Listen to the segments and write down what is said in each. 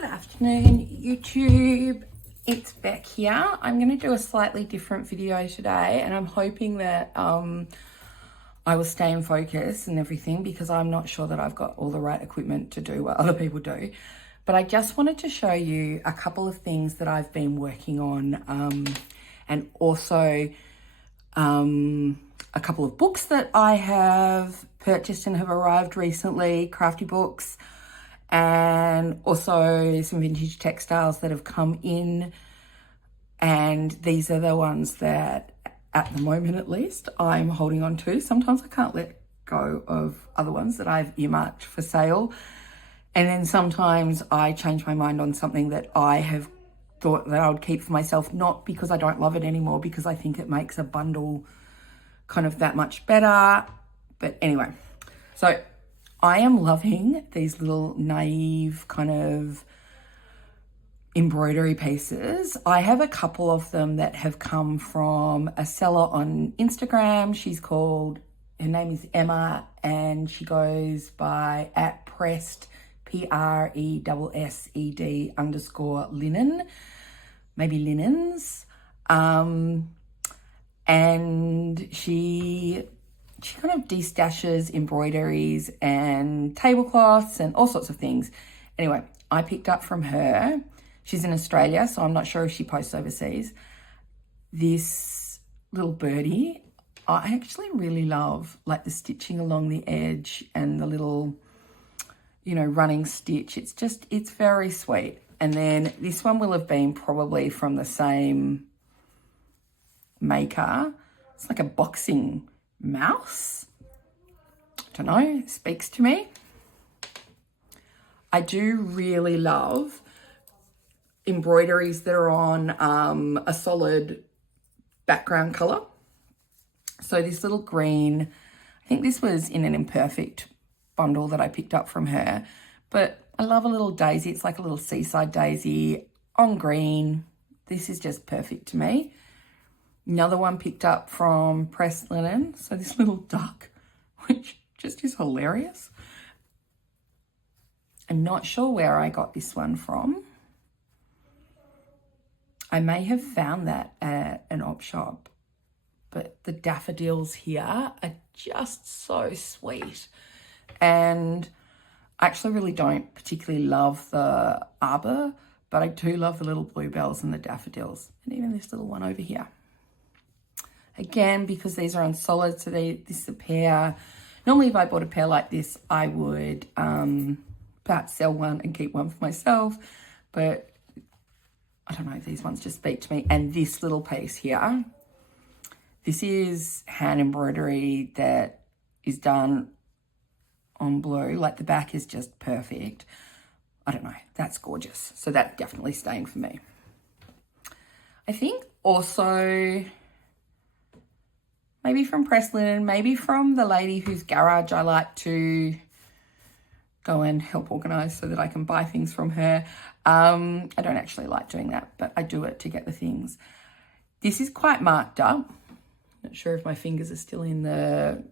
Good afternoon, YouTube. It's Beck here. I'm going to do a slightly different video today, and I'm hoping that I will stay in focus and everything, because I'm not sure that I've got all the right equipment to do what other people do. But I just wanted to show you a couple of things that I've been working on, and also a couple of books that I have purchased and have arrived recently, crafty books, and also some vintage textiles that have come in. And these are the ones that, at the moment at least, I'm holding on to. Sometimes I can't let go of other ones that I've earmarked for sale. And then sometimes I change my mind on something that I have thought that I would keep for myself, not because I don't love it anymore, because I think it makes a bundle kind of that much better. But anyway, so I am loving these little naive kind of embroidery pieces. I have a couple of them that have come from a seller on Instagram. Her name is Emma, and she goes by @pressed, PRESSED _linen, maybe linens. And she kind of destashes embroideries and tablecloths and all sorts of things. Anyway, I picked up from her. She's in Australia, so I'm not sure if she posts overseas. This little birdie, I actually really love, like, the stitching along the edge and the little, running stitch. It's very sweet. And then this one will have been probably from the same maker. It's like a boxing mouse. I don't know, it speaks to me. I do really love embroideries that are on a solid background color. So this little green, I think this was in an imperfect bundle that I picked up from her, but I love a little daisy. It's like a little seaside daisy on green. This is just perfect to me. Another one picked up from pressed linen. So this little duck, which just is hilarious. I'm not sure where I got this one from. I may have found that at an op shop, but the daffodils here are just so sweet. And I actually really don't particularly love the arbor, but I do love the little bluebells and the daffodils, and even this little one over here. Again, because these are on solid, so this is a pair. Normally, if I bought a pair like this, I would perhaps sell one and keep one for myself. But I don't know, these ones just speak to me. And this little piece here, this is hand embroidery that is done on blue. Like, the back is just perfect. I don't know, that's gorgeous. So that's definitely staying for me. I think also, maybe from pressed linen, maybe from the lady whose garage I like to go and help organise so that I can buy things from her. I don't actually like doing that, but I do it to get the things. This is quite marked up. Not sure if my fingers are still in the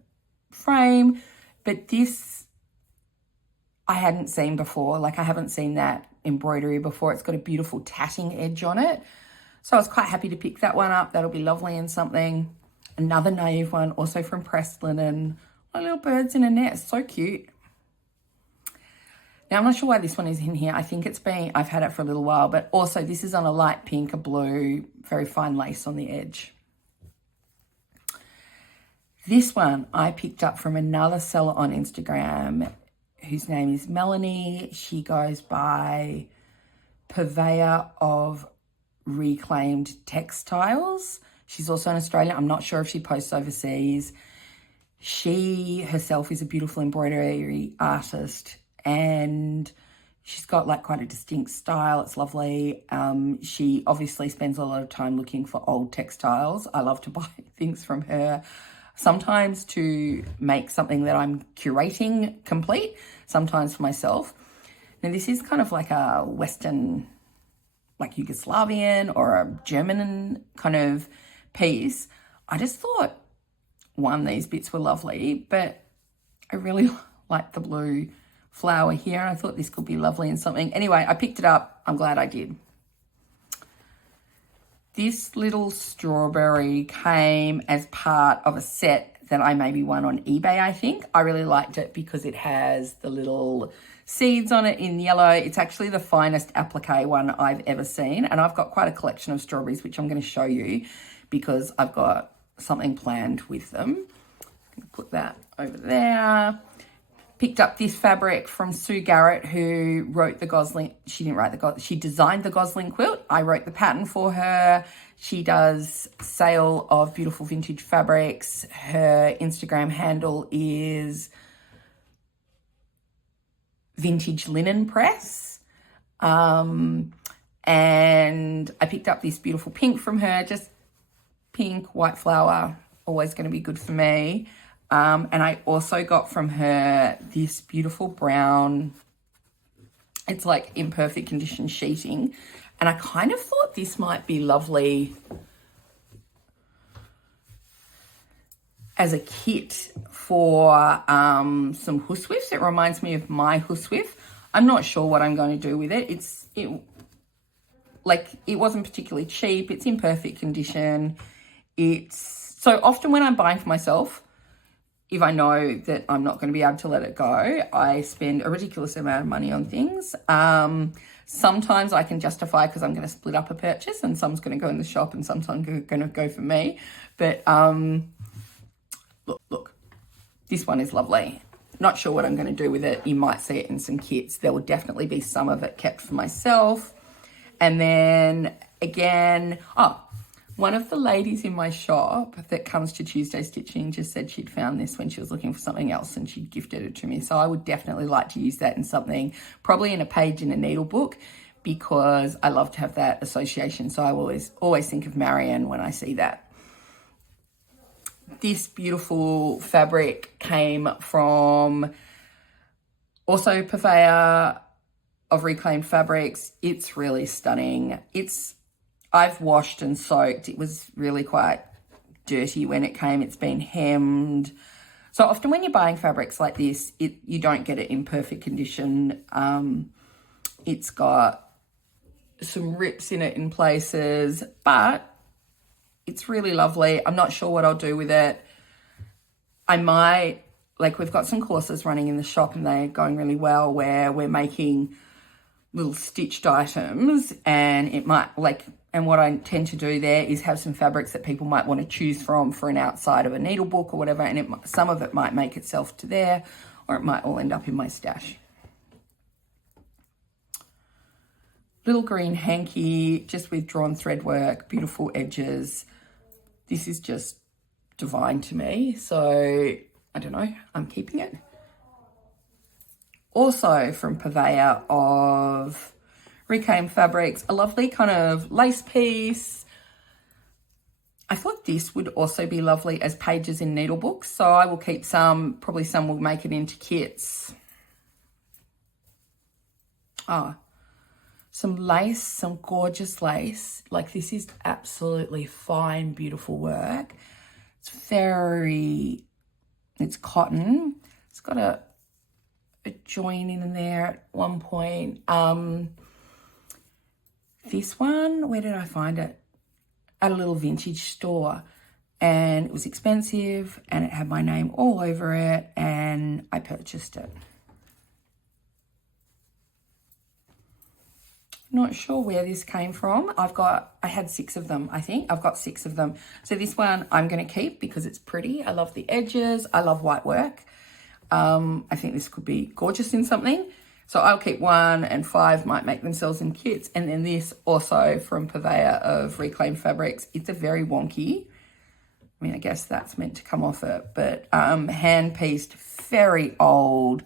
frame, but this I hadn't seen before. Like, I haven't seen that embroidery before. It's got a beautiful tatting edge on it. So I was quite happy to pick that one up. That'll be lovely in something. Another naive one, also from pressed linen. My little birds in a nest, so cute. Now, I'm not sure why this one is in here. I think I've had it for a little while, but also this is on a light pink, a blue, very fine lace on the edge. This one I picked up from another seller on Instagram whose name is Melanie. She goes by Purveyor of Reclaimed Textiles. She's also in Australia. I'm not sure if she posts overseas. She herself is a beautiful embroidery artist, and she's got like quite a distinct style. It's lovely. She obviously spends a lot of time looking for old textiles. I love to buy things from her, sometimes to make something that I'm curating complete, sometimes for myself. Now, this is kind of like a Western, like Yugoslavian or a German kind of piece. I just thought, one, these bits were lovely, but I really like the blue flower here, and I thought this could be lovely and something. Anyway, I picked it up. I'm glad I did. This little strawberry came as part of a set that I maybe won on eBay, I think. I really liked it because it has the little seeds on it in yellow. It's actually the finest applique one I've ever seen. And I've got quite a collection of strawberries, which I'm going to show you because I've got something planned with them. I'm going to put that over there. Picked up this fabric from Sue Garrett, who wrote the Gosling. She didn't write the Gosling. She designed the Gosling quilt. I wrote the pattern for her. She does sale of beautiful vintage fabrics. Her Instagram handle is Vintage Linen Press. And I picked up this beautiful pink from her. Just pink, white flower. Always going to be good for me. And I also got from her this beautiful brown, it's like imperfect condition sheeting. And I kind of thought this might be lovely as a kit for some Huswifs. It reminds me of my Huswif. I'm not sure what I'm going to do with it. It wasn't particularly cheap. It's in perfect condition. So often when I'm buying for myself, if I know that I'm not going to be able to let it go, I spend a ridiculous amount of money on things. Sometimes I can justify because I'm going to split up a purchase and some's going to go in the shop and sometimes going to go for me. But look, this one is lovely. Not sure what I'm going to do with it. You might see it in some kits. There will definitely be some of it kept for myself. And then again, one of the ladies in my shop that comes to Tuesday Stitching just said she'd found this when she was looking for something else and she'd gifted it to me. So I would definitely like to use that in something, probably in a page in a needle book, because I love to have that association. So I always think of Marianne when I see that. This beautiful fabric came from also Purveyor of Reclaimed Fabrics. It's really stunning. I've washed and soaked. It was really quite dirty when it came. It's been hemmed. So often when you're buying fabrics like this, you don't get it in perfect condition. It's got some rips in it in places, but it's really lovely. I'm not sure what I'll do with it. I might, we've got some courses running in the shop and they're going really well where we're making little stitched items, and it might and what I tend to do there is have some fabrics that people might want to choose from for an outside of a needle book or whatever, and some of it might make itself to there, or it might all end up in my stash. Little green hanky, just with drawn thread work, beautiful edges. This is just divine to me, so I don't know, I'm keeping it. Also from Purveyor of Reclaimed Fabrics, a lovely kind of lace piece. I thought this would also be lovely as pages in needle books, so I will keep some. Probably some will make it into kits. Some lace, some gorgeous lace. This is absolutely fine, beautiful work. It's cotton. It's got a join in there at one point. This one, where did I find it? At a little vintage store, and it was expensive and it had my name all over it, and I purchased it. Not sure where this came from. I had 6 of them, I think. I've got 6 of them. So this one I'm going to keep because it's pretty. I love the edges. I love white work. I think this could be gorgeous in something. So I'll keep 1, and 5 might make themselves in kits. And then this also from Purveyor of Reclaimed Fabrics. It's a very wonky. I mean, I guess that's meant to come off it, but hand-pieced, very old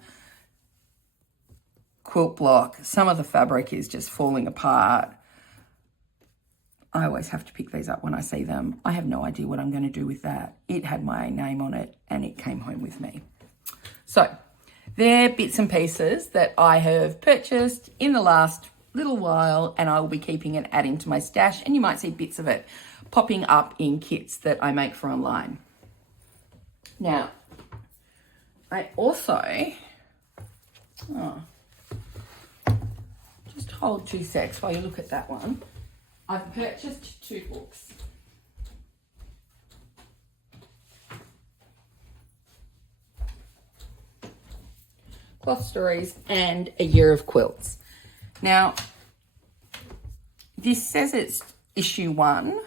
quilt block. Some of the fabric is just falling apart. I always have to pick these up when I see them. I have no idea what I'm going to do with that. It had my name on it and it came home with me. So they're bits and pieces that I have purchased in the last little while, and I will be keeping and adding to my stash, and you might see bits of it popping up in kits that I make for online. Now, I also Oh. Just hold 2 secs while you look at that one. I've purchased 2 books. Cloth Stories and A Year of Quilts. Now, this says it's issue 1.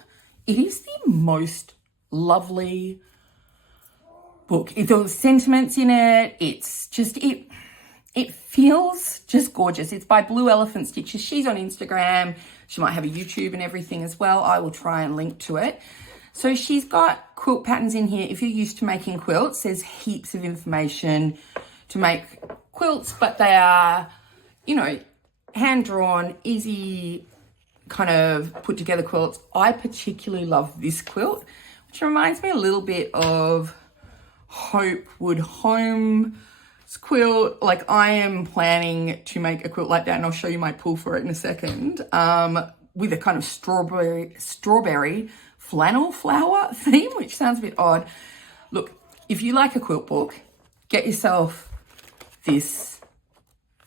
It is the most lovely book. There's sentiments in it. It's just, it feels just gorgeous. It's by Blue Elephant Stitches. She's on Instagram. She might have a YouTube and everything as well. I will try and link to it. So she's got quilt patterns in here. If you're used to making quilts, there's heaps of information to make quilts, but they are, you know, hand-drawn, easy kind of put together quilts. I particularly love this quilt, which reminds me a little bit of Hopewood Home's quilt. Like, I am planning to make a quilt like that, and I'll show you my pull for it in a second, with a kind of strawberry flannel flower theme, which sounds a bit odd. Look, if you like a quilt book, get yourself this.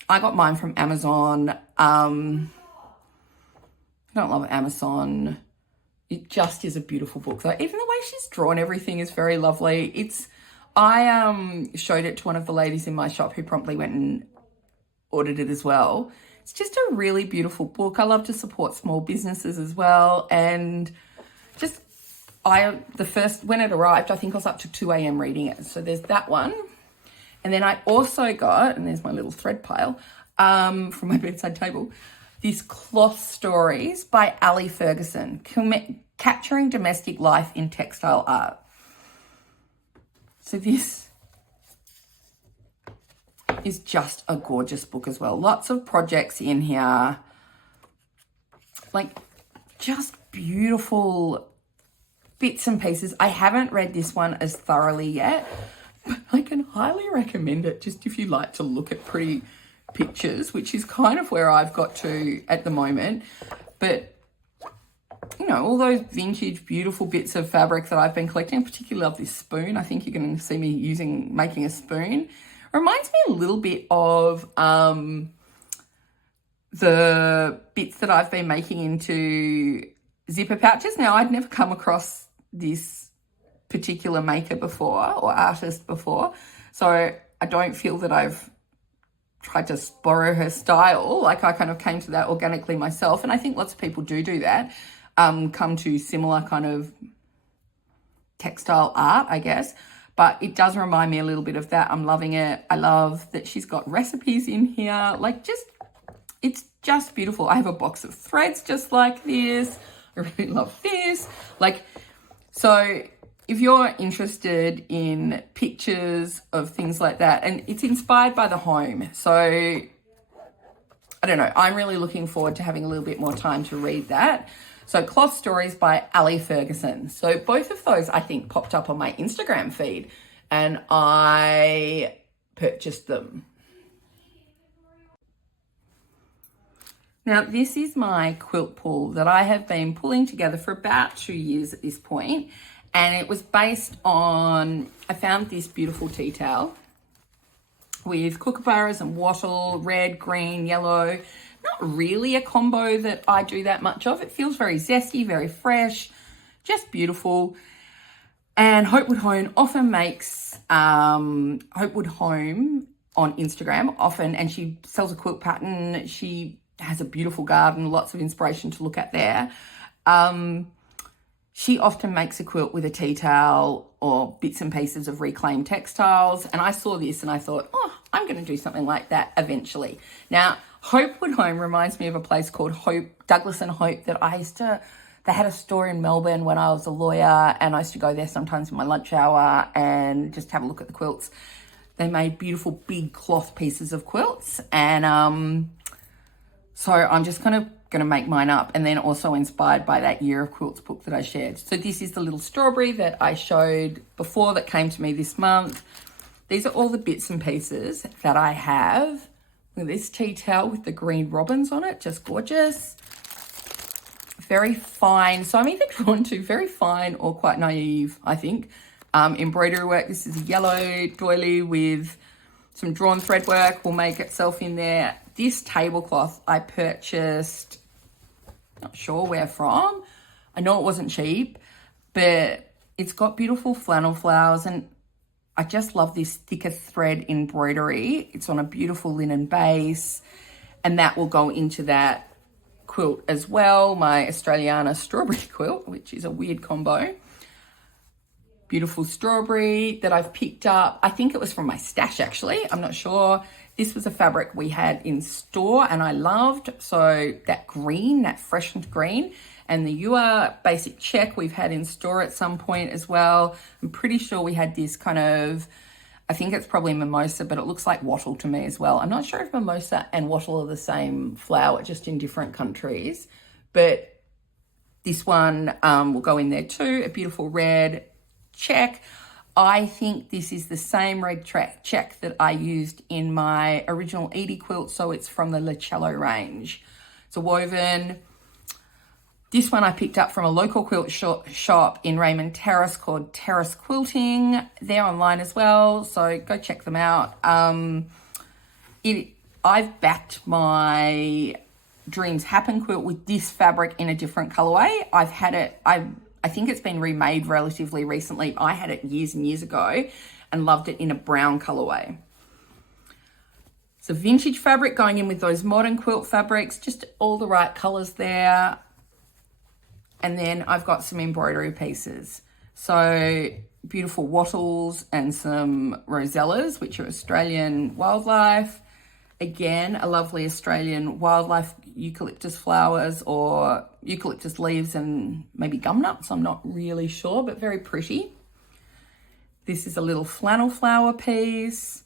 I got mine from Amazon. I don't love Amazon. It just is a beautiful book. So even the way she's drawn everything is very lovely. I showed it to one of the ladies in my shop who promptly went and ordered it as well. It's just a really beautiful book. I love to support small businesses as well. And just, when it arrived, I think I was up to 2 a.m. reading it. So there's that one. And then I also got, and there's my little thread pile from my bedside table, this Cloth Stories by Ali Ferguson, Capturing Domestic Life in Textile Art. So this is just a gorgeous book as well. Lots of projects in here. Like, just beautiful bits and pieces. I haven't read this one as thoroughly yet, but I can highly recommend it just if you like to look at pretty pictures, which is kind of where I've got to at the moment. But, you know, all those vintage, beautiful bits of fabric that I've been collecting, I particularly love this spoon. I think you're going to see me making a spoon. Reminds me a little bit of the bits that I've been making into zipper pouches. Now, I'd never come across this particular maker before or artist before, so I don't feel that I've tried to borrow her style. Like, I kind of came to that organically myself, and I think lots of people do that, come to similar kind of textile art, I guess. But it does remind me a little bit of that. I'm loving it. I love that she's got recipes in here. Like, it's just beautiful. I have a box of threads just like this. I really love this. Like, so if you're interested in pictures of things like that, and it's inspired by the home. So, I don't know. I'm really looking forward to having a little bit more time to read that. So, Cloth Stories by Ali Ferguson. So, both of those, I think, popped up on my Instagram feed, and I purchased them. Now, this is my quilt pull that I have been pulling together for about 2 years at this point. And it was based on, I found this beautiful tea towel with kookaburras and wattle, red, green, yellow. Not really a combo that I do that much of. It feels very zesty, very fresh, just beautiful. And Hopewood Home often makes, Hopewood Home on Instagram often, and she sells a quilt pattern. She has a beautiful garden, lots of inspiration to look at there. She often makes a quilt with a tea towel or bits and pieces of reclaimed textiles. And I saw this and I thought, oh, I'm going to do something like that eventually. Now, Hopewood Home reminds me of a place called Douglas and Hope that they had a store in Melbourne when I was a lawyer, and I used to go there sometimes in my lunch hour and just have a look at the quilts. They made beautiful big cloth pieces of quilts, and so I'm just kind of going to make mine up, and then also inspired by that Year of Quilts book that I shared. So this is the little strawberry that I showed before that came to me this month. These are all the bits and pieces that I have. Look at this tea towel with the green robins on it, just gorgeous. Very fine. So I'm either drawn to very fine or quite naive, I think. Embroidery work. This is a yellow doily with Some drawn thread work will make itself in there. This tablecloth I purchased, not sure where from. I know it wasn't cheap, but it's got beautiful flannel flowers, and I just love this thicker thread embroidery. It's on a beautiful linen base, and that will go into that quilt as well, my Australiana strawberry quilt, which is a weird combo. Beautiful strawberry that I've picked up. I think it was from my stash, actually. I'm not sure. This was a fabric we had in store and I loved. So that green, that freshened green, and the UR basic check we've had in store at some point as well. I'm pretty sure we had this kind of, I think it's probably mimosa, but it looks like wattle to me as well. I'm not sure if mimosa and wattle are the same flower, just in different countries. But this one will go in there too, a beautiful red check. I think this is the same red check that I used in my original Edie quilt, so it's from the Licello range. It's a woven. This one I picked up from a local quilt shop in Raymond Terrace called Terrace Quilting. They're online as well, so go check them out. I've backed my Dreams Happen quilt with this fabric in a different colorway. I've had it, I think it's been remade relatively recently. I had it years and years ago and loved it in a brown colorway. So vintage fabric going in with those modern quilt fabrics, just all the right colors there. And then I've got some embroidery pieces. So beautiful wattles and some rosellas, which are Australian wildlife. Again, a lovely Australian wildlife eucalyptus flowers or eucalyptus leaves and maybe gum nuts. I'm not really sure, but very pretty. This is a little flannel flower piece.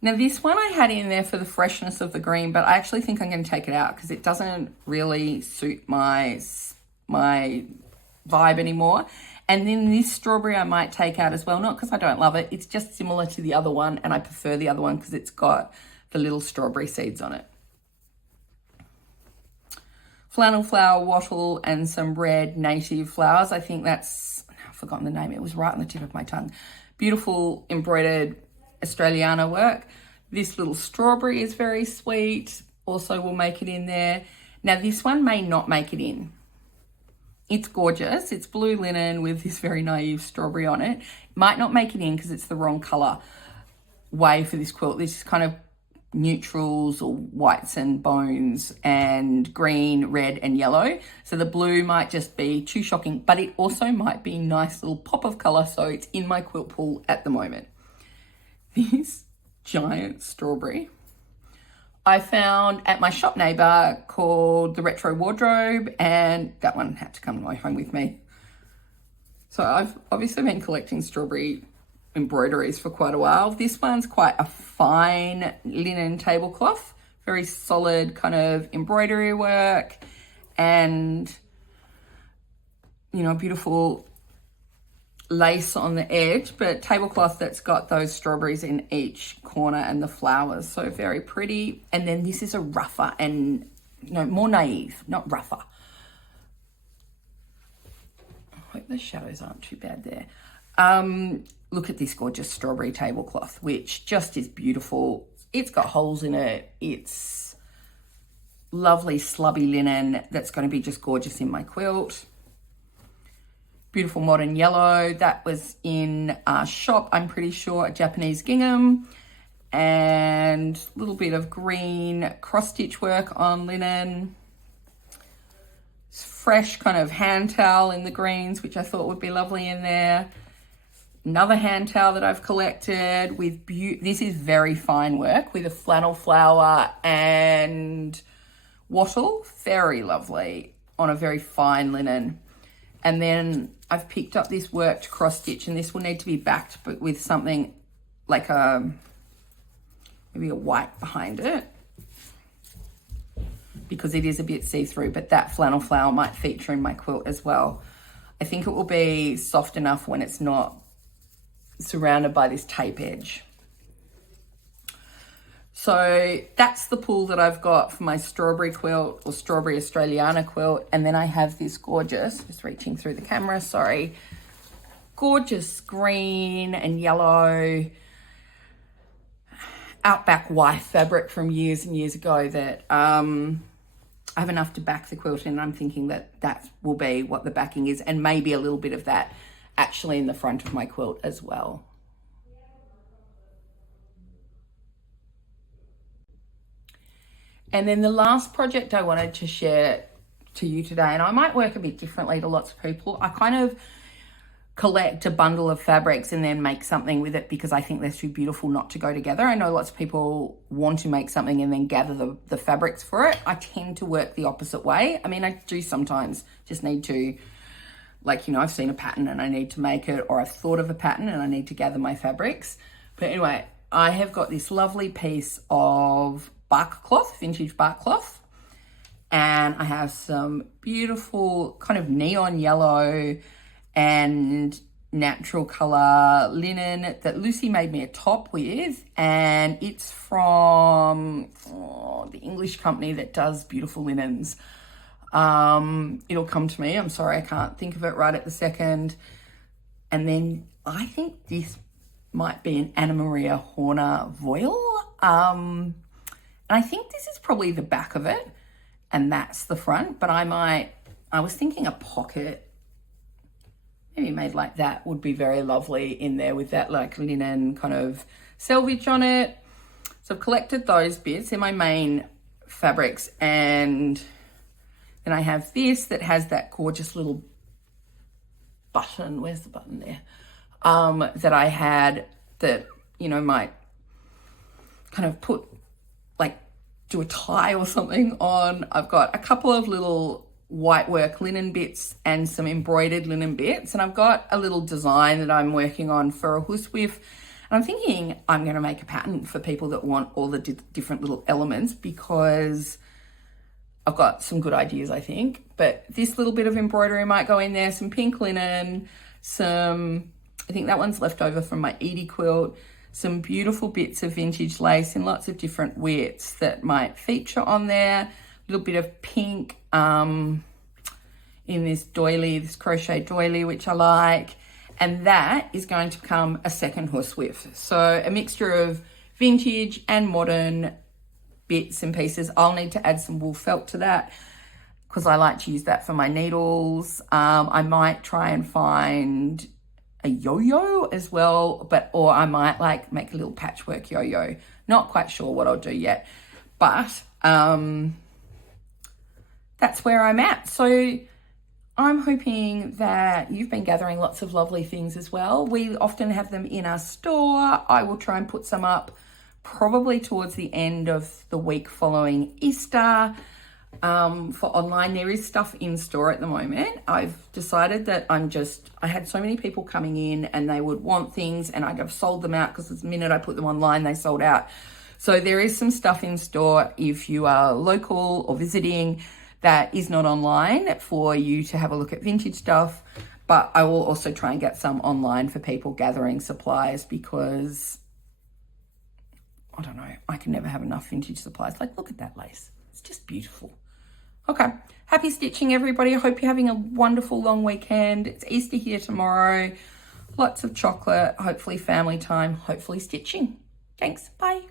Now this one I had in there for the freshness of the green, but I actually think I'm going to take it out because it doesn't really suit my vibe anymore. And then this strawberry I might take out as well, not because I don't love it. It's just similar to the other one, and I prefer the other one because it's got the little strawberry seeds on it. Flannel flower, wattle, and some red native flowers. I think that's, I've forgotten the name. It was right on the tip of my tongue. Beautiful embroidered Australiana work. This little strawberry is very sweet. Also will make it in there. Now this one may not make it in. It's gorgeous. It's blue linen with this very naive strawberry on it. Might not make it in because it's the wrong color way for this quilt. This is kind of neutrals or whites and bones and green, red and yellow. So the blue might just be too shocking, but it also might be a nice little pop of color. So it's in my quilt pool at the moment. This giant strawberry I found at my shop neighbor called the Retro Wardrobe, and that one had to come home with me. So I've obviously been collecting strawberry embroideries for quite a while. This one's quite a fine linen tablecloth, very solid kind of embroidery work, and you know, beautiful lace on the edge, but tablecloth that's got those strawberries in each corner and the flowers, so very pretty. And then this is a rougher and more naive, not rougher. I hope the shadows aren't too bad there. Look at this gorgeous strawberry tablecloth, which just is beautiful. It's got holes in it. It's lovely slubby linen that's going to be just gorgeous in my quilt. Beautiful modern yellow. That was in a shop, I'm pretty sure, a Japanese gingham. And a little bit of green cross-stitch work on linen. Fresh kind of hand towel in the greens, which I thought would be lovely in there. Another hand towel that I've collected with this is very fine work with a flannel flower and wattle. Very lovely on a very fine linen. And then I've picked up this worked cross stitch, and this will need to be backed, but with something like maybe a white behind it, because it is a bit see-through, but that flannel flower might feature in my quilt as well. I think it will be soft enough when it's not surrounded by this tape edge. So that's the pool that I've got for my strawberry quilt or strawberry Australiana quilt. And then I have this gorgeous, just reaching through the camera, sorry, gorgeous green and yellow Outback wife fabric from years and years ago that I have enough to back the quilt in. I'm thinking that that will be what the backing is, and maybe a little bit of that actually in the front of my quilt as well. And then the last project I wanted to share to you today, and I might work a bit differently to lots of people. I kind of collect a bundle of fabrics and then make something with it because I think they're too beautiful not to go together. I know lots of people want to make something and then gather the fabrics for it. I tend to work the opposite way. I mean, I do sometimes just need to, like, you know, I've seen a pattern and I need to make it, or I've thought of a pattern and I need to gather my fabrics. But anyway, I have got this lovely piece of bark cloth, vintage bark cloth, and I have some beautiful kind of neon yellow and natural color linen that Lucy made me a top with, and it's from the English company that does beautiful linens. It'll come to me. I'm sorry, I can't think of it right at the second. And then I think this might be an Anna Maria Horner voile. And I think this is probably the back of it, and that's the front, but I was thinking a pocket, maybe made like that, would be very lovely in there with that like linen kind of selvage on it. So I've collected those bits. They're my main fabrics. And then I have this that has that gorgeous little button. Where's the button there? That I had that, you know, might kind of put, like, do a tie or something on. I've got a couple of little white work linen bits and some embroidered linen bits, and I've got a little design that I'm working on for a Huswif, and I'm thinking I'm going to make a pattern for people that want all the different little elements, because I've got some good ideas, I think. But this little bit of embroidery might go in there, some pink linen, some, I think that one's left over from my Edie quilt, some beautiful bits of vintage lace in lots of different widths that might feature on there, a little bit of pink in this doily, this crochet doily, which I like. And that is going to become a second Huswif. So a mixture of vintage and modern bits and pieces. I'll need to add some wool felt to that because I like to use that for my needles. I might try and find a yo-yo as well, or I might like make a little patchwork yo-yo. Not quite sure what I'll do yet, but that's where I'm at. So I'm hoping that you've been gathering lots of lovely things as well. We often have them in our store. I will try and put some up probably towards the end of the week following Easter. For online, there is stuff in store at the moment. I've decided that I had so many people coming in and they would want things, and I'd have sold them out because the minute I put them online, they sold out. So there is some stuff in store if you are local or visiting that is not online, for you to have a look at vintage stuff. But I will also try and get some online for people gathering supplies, because I don't know, I can never have enough vintage supplies. Like, look at that lace. It's just beautiful. Okay, happy stitching, everybody. I hope you're having a wonderful long weekend. It's Easter here tomorrow. Lots of chocolate, hopefully family time, hopefully stitching. Thanks, bye.